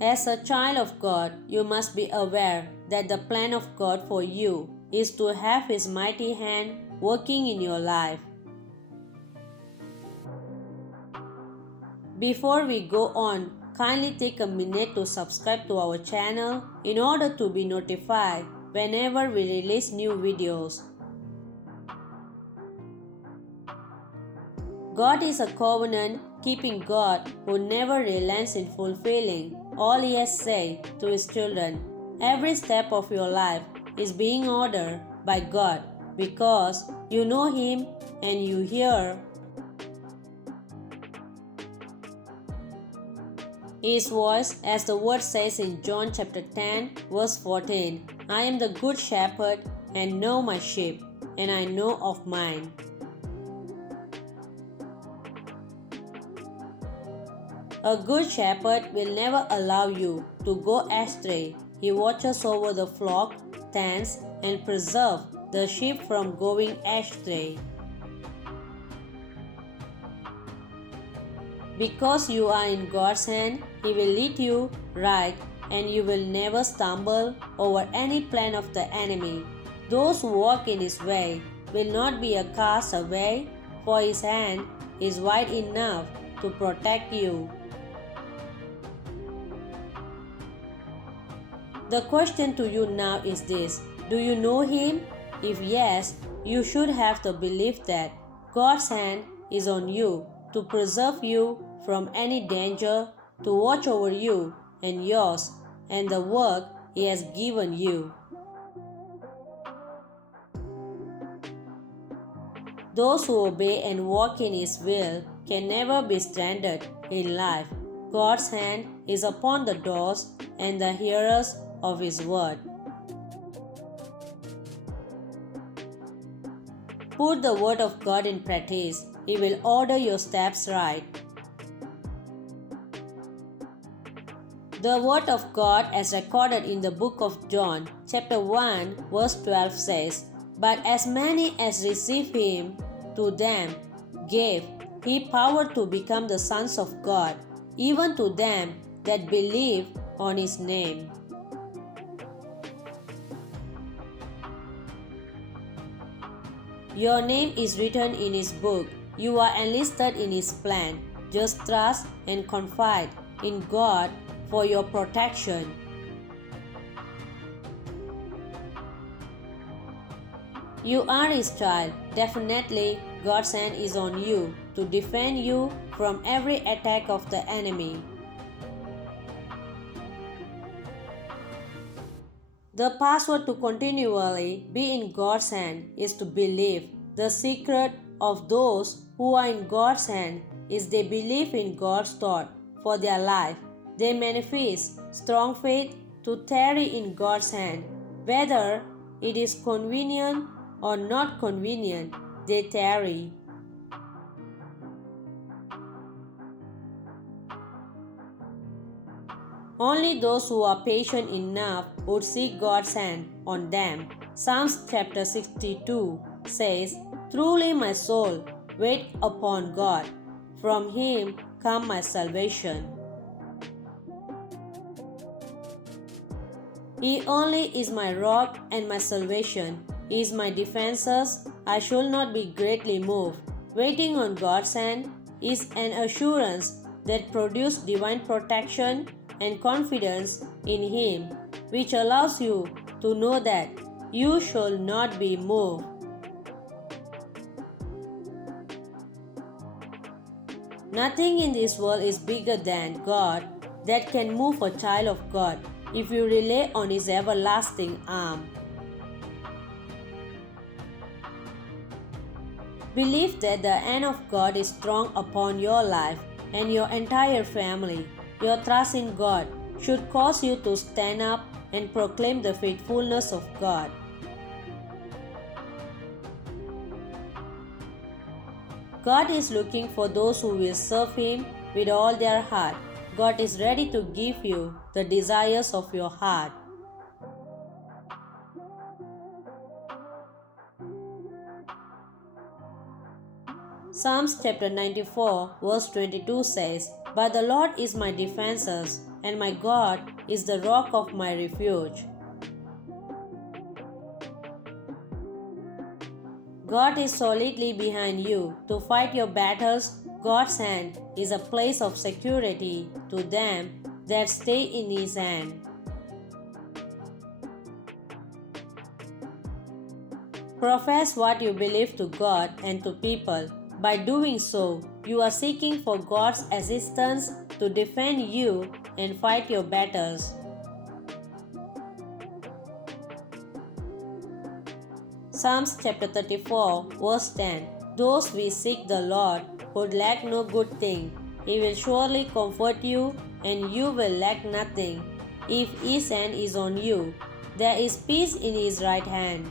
As a child of God, you must be aware that the plan of God for you is to have His mighty hand working in your life. Before we go on, kindly take a minute to subscribe to our channel in order to be notified whenever we release new videos. God is a covenant-keeping God who never relents in fulfilling all He has said to His children. Every step of your life is being ordered by God because you know Him and you hear His voice, as the word says in John chapter 10 verse 14. I am the good shepherd and know my sheep, and I know of mine. A good shepherd will never allow you to go astray. He watches over the flock, tends, and preserves the sheep from going astray. Because you are in God's hand, He will lead you right, and you will never stumble over any plan of the enemy. Those who walk in His way will not be a cast away, for His hand is wide enough to protect you. The question to you now is this: do you know Him? If yes, you should have the belief that God's hand is on you to preserve you from any danger, to watch over you and yours and the work He has given you. Those who obey and walk in His will can never be stranded in life. God's hand is upon the doors and the hearers of His word. Put the word of God in practice. He will order your steps right. The word of God as recorded in the book of John, chapter 1, verse 12 says, But as many as receive Him, to them gave He power to become the sons of God, even to them that believe on His name. Your name is written in His book. You are enlisted in His plan. Just trust and confide in God for your protection. You are His child. Definitely, God's hand is on you to defend you from every attack of the enemy. The password to continually be in God's hand is to believe. The secret of those who are in God's hand is they believe in God's thought for their life. They manifest strong faith to tarry in God's hand. Whether it is convenient or not convenient, they tarry. Only those who are patient enough would see God's hand on them. Psalms chapter 62 says, Truly my soul wait upon God. From Him come my salvation. He only is my rock and my salvation. He is my defenses. I shall not be greatly moved. Waiting on God's hand is an assurance that produces divine protection and confidence in Him, which allows you to know that you shall not be moved. Nothing in this world is bigger than God that can move a child of God if you rely on His everlasting arm. Believe that the hand of God is strong upon your life and your entire family. Your trust in God should cause you to stand up and proclaim the faithfulness of God. God is looking for those who will serve Him with all their heart. God is ready to give you the desires of your heart. Psalms chapter 94 verse 22 says, But the Lord is my defense, and my God is the rock of my refuge. God is solidly behind you to fight your battles. God's hand is a place of security to them that stay in His hand. Profess what you believe to God and to people. By doing so, you are seeking for God's assistance to defend you and fight your battles. Psalms chapter 34, verse 10. Those we seek the Lord would lack no good thing. He will surely comfort you, and you will lack nothing. If His hand is on you, there is peace in His right hand.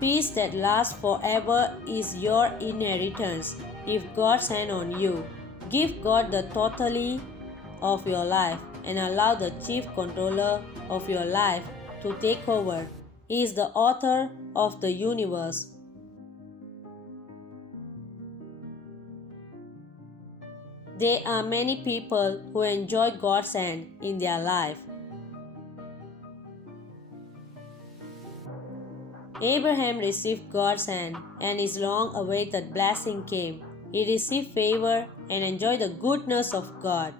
Peace that lasts forever is your inheritance if God's hand on you. Give God the totality of your life and allow the chief controller of your life to take over. He is the author of the universe. There are many people who enjoy God's hand in their life. Abraham received God's hand, and his long-awaited blessing came. He received favor and enjoyed the goodness of God.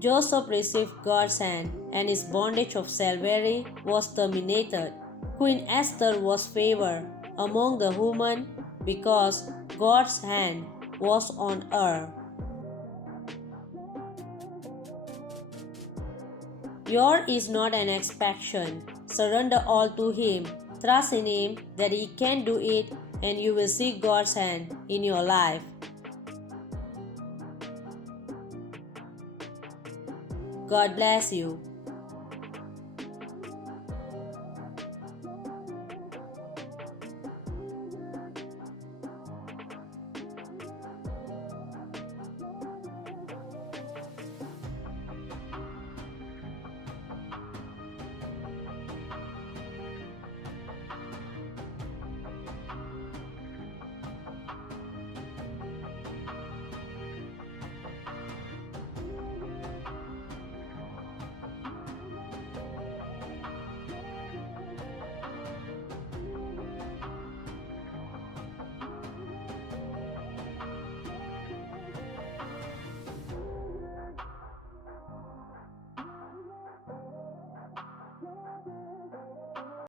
Joseph received God's hand, and his bondage of slavery was terminated. Queen Esther was favored among the women because God's hand was on her. Yours is not an expectation. Surrender all to Him. Trust in Him that He can do it, and you will see God's hand in your life. God bless you.